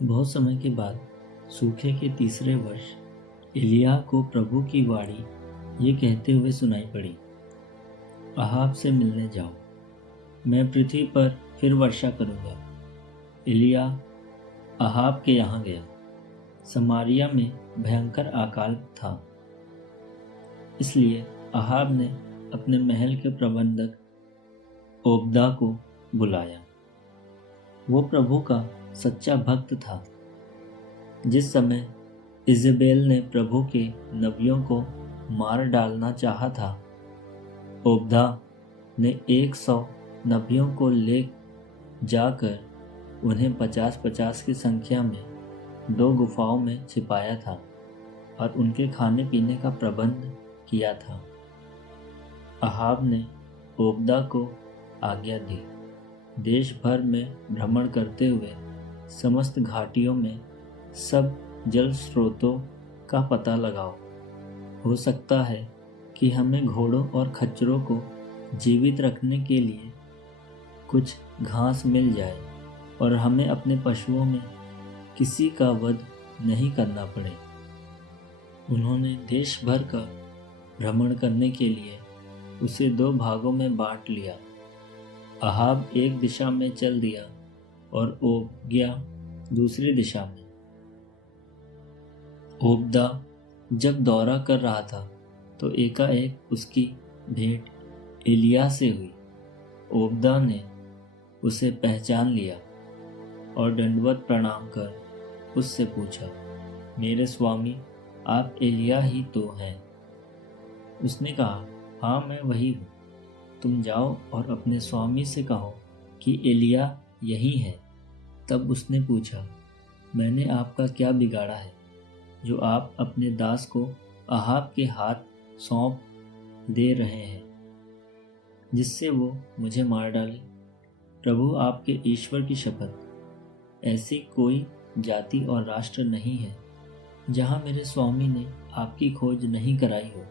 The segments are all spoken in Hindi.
बहुत समय के बाद सूखे के तीसरे वर्ष एलिय्याह को प्रभु की वाणी ये कहते हुए सुनाई पड़ी, अहाब से मिलने जाओ, मैं पृथ्वी पर फिर वर्षा करूंगा। एलिय्याह अहाब के यहाँ गया। समारिया में भयंकर अकाल था, इसलिए अहाब ने अपने महल के प्रबंधक ओबदा को बुलाया। वो प्रभु का सच्चा भक्त था। जिस समय इजेबेल ने प्रभु के नबियों को मार डालना चाहा था, ओबदा ने 100 नबियों को ले जाकर उन्हें 50-50 की संख्या में 2 गुफाओं में छिपाया था और उनके खाने पीने का प्रबंध किया था। अहाब ने ओबदा को आज्ञा दी, देश भर में भ्रमण करते हुए समस्त घाटियों में सब जल स्रोतों का पता लगाओ। हो सकता है कि हमें घोड़ों और खच्चरों को जीवित रखने के लिए कुछ घास मिल जाए और हमें अपने पशुओं में किसी का वध नहीं करना पड़े। उन्होंने देश भर का भ्रमण करने के लिए उसे 2 भागों में बांट लिया। अहाब एक दिशा में चल दिया और ओबद्याह दूसरी दिशा में। ओबदा जब दौरा कर रहा था तो एकाएक उसकी भेंट एलिय्याह से हुई। ओबदा ने उसे पहचान लिया और दंडवत प्रणाम कर उससे पूछा, मेरे स्वामी, आप एलिय्याह ही तो हैं? उसने कहा, हाँ, मैं वही हूँ। तुम जाओ और अपने स्वामी से कहो कि एलिय्याह यही है। तब उसने पूछा, मैंने आपका क्या बिगाड़ा है जो आप अपने दास को अहाब के हाथ सौंप दे रहे हैं, जिससे वो मुझे मार डाले? प्रभु आपके ईश्वर की शपथ, ऐसी कोई जाति और राष्ट्र नहीं है जहाँ मेरे स्वामी ने आपकी खोज नहीं कराई हो।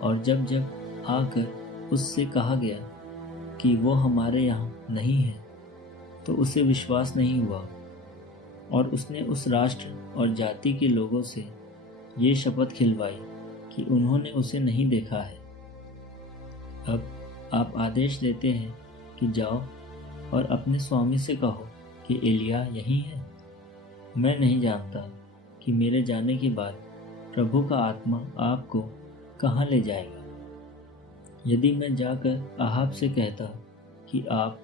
और जब जब आकर उससे कहा गया कि वो हमारे यहाँ नहीं है, तो उसे विश्वास नहीं हुआ और उसने उस राष्ट्र और जाति के लोगों से ये शपथ खिलवाई कि उन्होंने उसे नहीं देखा है। अब आप आदेश देते हैं कि जाओ और अपने स्वामी से कहो कि एलिय्याह यही है। मैं नहीं जानता कि मेरे जाने के बाद प्रभु का आत्मा आपको कहाँ ले जाएगा। यदि मैं जाकर अहाब से कहता कि आप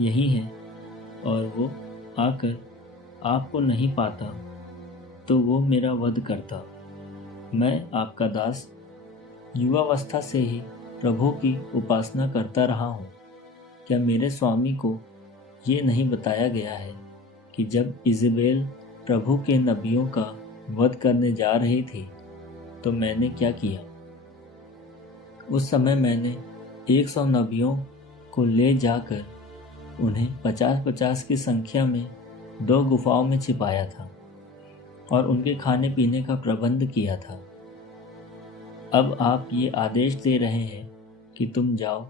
यही हैं और वो आकर आपको नहीं पाता, तो वो मेरा वध करता। मैं आपका दास युवावस्था से ही प्रभु की उपासना करता रहा हूँ। क्या मेरे स्वामी को ये नहीं बताया गया है कि जब इजेबेल प्रभु के नबियों का वध करने जा रही थी तो मैंने क्या किया? उस समय मैंने 100 नबियों को ले जाकर उन्हें 50-50 की संख्या में 2 गुफाओं में छिपाया था और उनके खाने पीने का प्रबंध किया था। अब आप ये आदेश दे रहे हैं कि तुम जाओ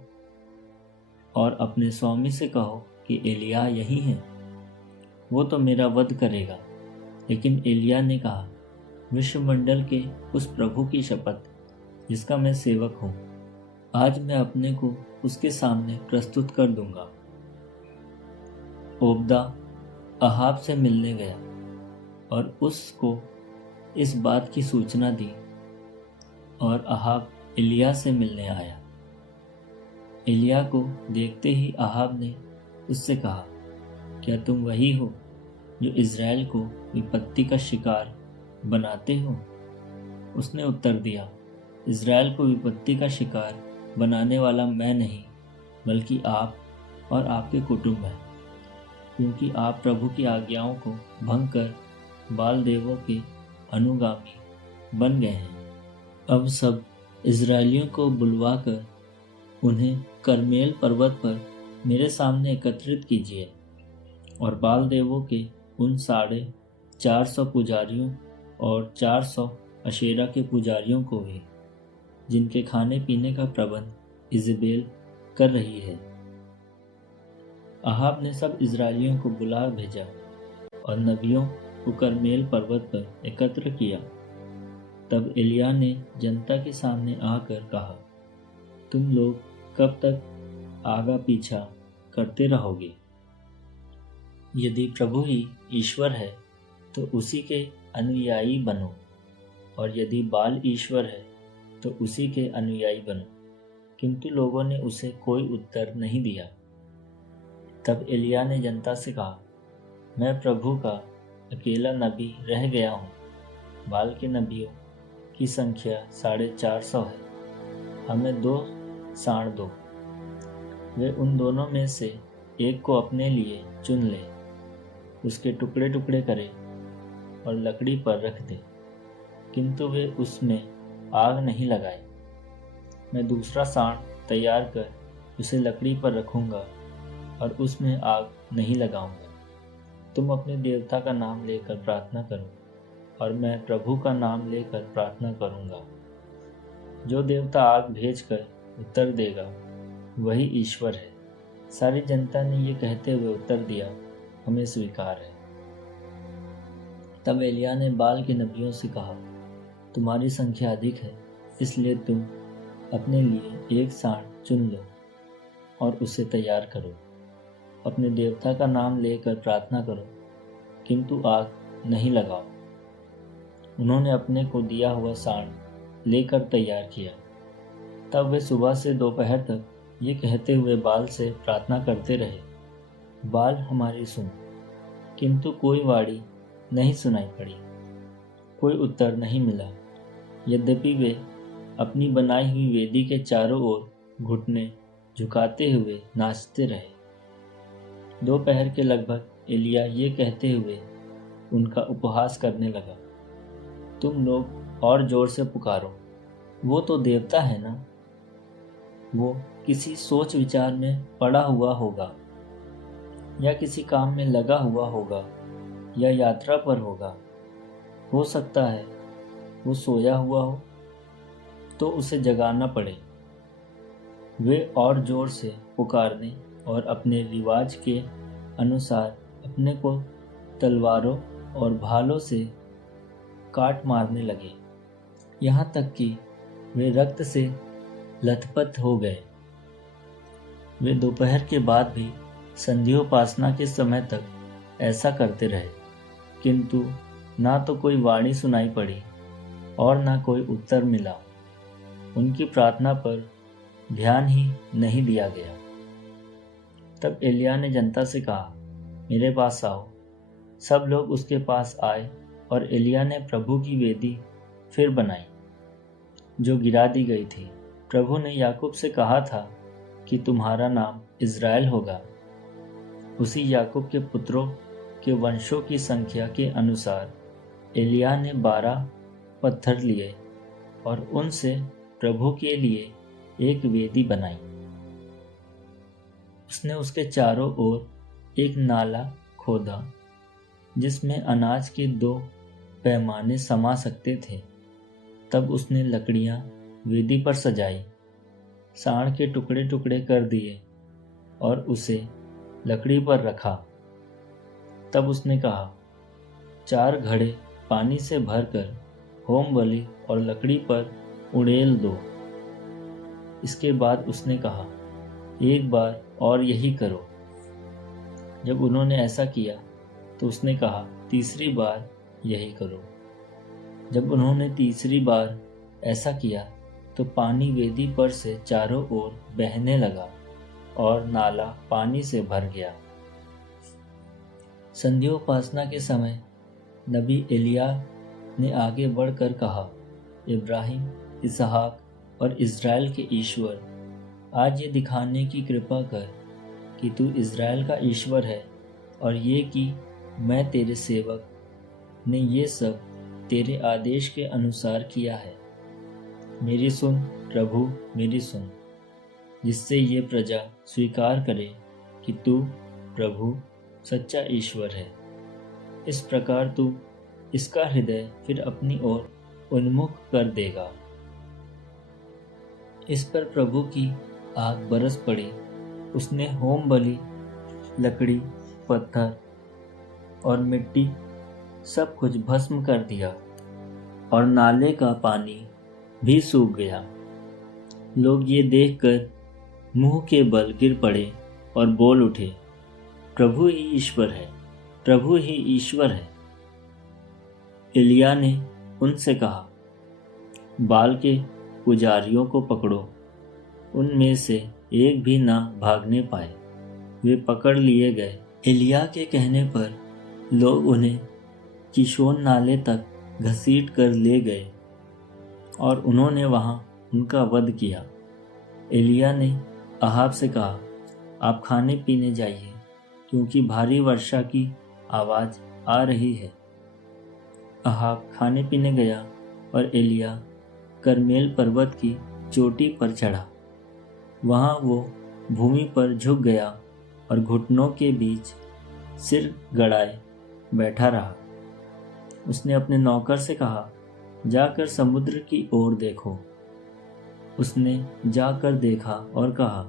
और अपने स्वामी से कहो कि एलिय्याह यही है। वो तो मेरा वध करेगा। लेकिन एलिय्याह ने कहा, विश्वमंडल के उस प्रभु की शपथ जिसका मैं सेवक हूँ, आज मैं अपने को उसके सामने प्रस्तुत कर दूंगा। ओबदा अहाब से मिलने गया और उसको इस बात की सूचना दी और अहाब एलिय्याह से मिलने आया। एलिय्याह को देखते ही अहाब ने उससे कहा, क्या तुम वही हो जो इज़राइल को विपत्ति का शिकार बनाते हो? उसने उत्तर दिया, इज़राइल को विपत्ति का शिकार बनाने वाला मैं नहीं, बल्कि आप और आपके कुटुंब हैं, क्योंकि आप प्रभु की आज्ञाओं को भंग कर बाल देवों के अनुगामी बन गए हैं। अब सब इज़राइलियों को बुलवाकर उन्हें करमेल पर्वत पर मेरे सामने एकत्रित कीजिए और बाल देवों के उन 450 पुजारियों और 400 अशेरा के पुजारियों को भी, जिनके खाने पीने का प्रबंध इजेबेल कर रही है। अहाब ने सब इज़राइलियों को बुला भेजा और नबियों को करमेल पर्वत पर एकत्र किया। तब एलिय्याह ने जनता के सामने आकर कहा, तुम लोग कब तक आगा पीछा करते रहोगे? यदि प्रभु ही ईश्वर है तो उसी के अनुयायी बनो, और यदि बाल ईश्वर है तो उसी के अनुयायी बनो। किंतु लोगों ने उसे कोई उत्तर नहीं दिया। तब एलिय्याह ने जनता से कहा, मैं प्रभु का अकेला नबी रह गया हूँ। बाल के नबियों की संख्या 450 है। हमें 2 साँड़ दो। वे उन दोनों में से एक को अपने लिए चुन ले, उसके टुकड़े टुकड़े करे और लकड़ी पर रख दे, किंतु वे उसमें आग नहीं लगाए। मैं दूसरा साँड़ तैयार कर उसे लकड़ी पर रखूँगा और उसमें आग नहीं लगाऊँगा। तुम अपने देवता का नाम लेकर प्रार्थना करो और मैं प्रभु का नाम लेकर प्रार्थना करूँगा। जो देवता आग भेजकर उत्तर देगा वही ईश्वर है। सारी जनता ने ये कहते हुए उत्तर दिया, हमें स्वीकार है। तब एलिय्याह ने बाल के नबियों से कहा, तुम्हारी संख्या अधिक है, इसलिए तुम अपने लिए 1 साँड़ चुन लो और उसे तैयार करो। अपने देवता का नाम लेकर प्रार्थना करो, किंतु आग नहीं लगाओ। उन्होंने अपने को दिया हुआ साँड़ लेकर तैयार किया। तब वे सुबह से दोपहर तक ये कहते हुए बाल से प्रार्थना करते रहे, बाल हमारी सुन। किंतु कोई वाणी नहीं सुनाई पड़ी, कोई उत्तर नहीं मिला। यद्यपि वे अपनी बनाई हुई वेदी के चारों ओर घुटने झुकाते हुए नाचते रहे। दोपहर के लगभग एलिय्याह ये कहते हुए उनका उपहास करने लगा, तुम लोग और जोर से पुकारो, वो तो देवता है ना। वो किसी सोच विचार में पड़ा हुआ होगा, या किसी काम में लगा हुआ होगा, या यात्रा पर होगा। हो सकता है वो सोया हुआ हो तो उसे जगाना पड़े। वे और जोर से पुकारने और अपने रिवाज के अनुसार अपने को तलवारों और भालों से काट मारने लगे, यहाँ तक कि वे रक्त से लथपथ हो गए। वे दोपहर के बाद भी संध्योपासना के समय तक ऐसा करते रहे, किंतु ना तो कोई वाणी सुनाई पड़ी और ना कोई उत्तर मिला। उनकी प्रार्थना पर ध्यान ही नहीं दिया गया। तब एलिय्याह ने जनता से कहा, मेरे पास आओ। सब लोग उसके पास आए और एलिय्याह ने प्रभु की वेदी फिर बनाई, जो गिरा दी गई थी। प्रभु ने याकूब से कहा था कि तुम्हारा नाम इज़राइल होगा। उसी याकूब के पुत्रों के वंशों की संख्या के अनुसार एलिय्याह ने 12 पत्थर लिए और उनसे प्रभु के लिए एक वेदी बनाई। उसने उसके चारों ओर एक नाला खोदा जिसमें अनाज के 2 पैमाने समा सकते थे। तब उसने लकड़ियां वेदी पर सजाई, साँड़ के टुकड़े टुकड़े कर दिए और उसे लकड़ी पर रखा। तब उसने कहा, 4 घड़े पानी से भरकर होम बलि और लकड़ी पर उड़ेल दो। इसके बाद उसने कहा, एक बार और यही करो। जब उन्होंने ऐसा किया तो उसने कहा, तीसरी बार यही करो। जब उन्होंने तीसरी बार ऐसा किया तो पानी वेदी पर से चारों ओर बहने लगा और नाला पानी से भर गया। संध्योपासना के समय नबी एलिय्याह ने आगे बढ़कर कहा, इब्राहिम, इसहाक और इज़राइल के ईश्वर, आज ये दिखाने की कृपा कर कि तू इज़राइल का ईश्वर है और ये कि मैं तेरे सेवक ने ये सब तेरे आदेश के अनुसार किया है। मेरी सुन प्रभु, मेरी सुन, जिससे ये प्रजा स्वीकार करे कि तू प्रभु सच्चा ईश्वर है। इस प्रकार तू इसका हृदय फिर अपनी ओर उन्मुख कर देगा। इस पर प्रभु की आग बरस पड़ी। उसने होम बलि, लकड़ी, पत्थर और मिट्टी सब कुछ भस्म कर दिया और नाले का पानी भी सूख गया। लोग ये देखकर मुंह के बल गिर पड़े और बोल उठे, प्रभु ही ईश्वर है, प्रभु ही ईश्वर है। एलिय्याह ने उनसे कहा, बाल के पुजारियों को पकड़ो। उनमें से एक भी ना भागने पाए। वे पकड़ लिए गए। एलिय्याह के कहने पर लोग उन्हें किशोन नाले तक घसीट कर ले गए और उन्होंने वहां उनका वध किया। एलिय्याह ने अहाब से कहा, आप खाने पीने जाइए, क्योंकि भारी वर्षा की आवाज़ आ रही है। अहाब खाने पीने गया और एलिय्याह करमेल पर्वत की चोटी पर चढ़ा। वहां वो भूमि पर झुक गया और घुटनों के बीच सिर गड़ाए बैठा रहा। उसने अपने नौकर से कहा, जाकर समुद्र की ओर देखो। उसने जाकर देखा और कहा,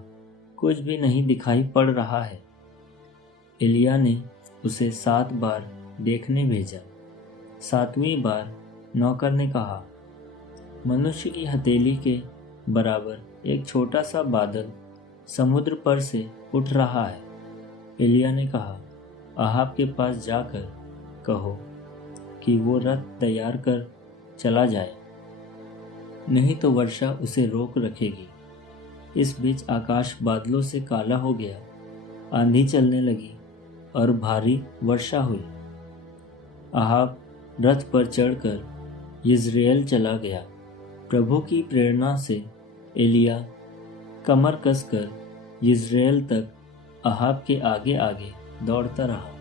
कुछ भी नहीं दिखाई पड़ रहा है। एलिय्याह ने उसे 7 बार देखने भेजा। 7वीं बार नौकर ने कहा, मनुष्य की हथेली के बराबर एक छोटा सा बादल समुद्र पर से उठ रहा है। एलिय्याह ने कहा, अहाब के पास जाकर कहो कि वो रथ तैयार कर चला जाए, नहीं तो वर्षा उसे रोक रखेगी। इस बीच आकाश बादलों से काला हो गया, आंधी चलने लगी और भारी वर्षा हुई। अहाब रथ पर चढ़कर यिज्रेल चला गया। प्रभु की प्रेरणा से एलिय्याह कमर कसकर यिज्रेल तक अहाब के आगे आगे दौड़ता रहा।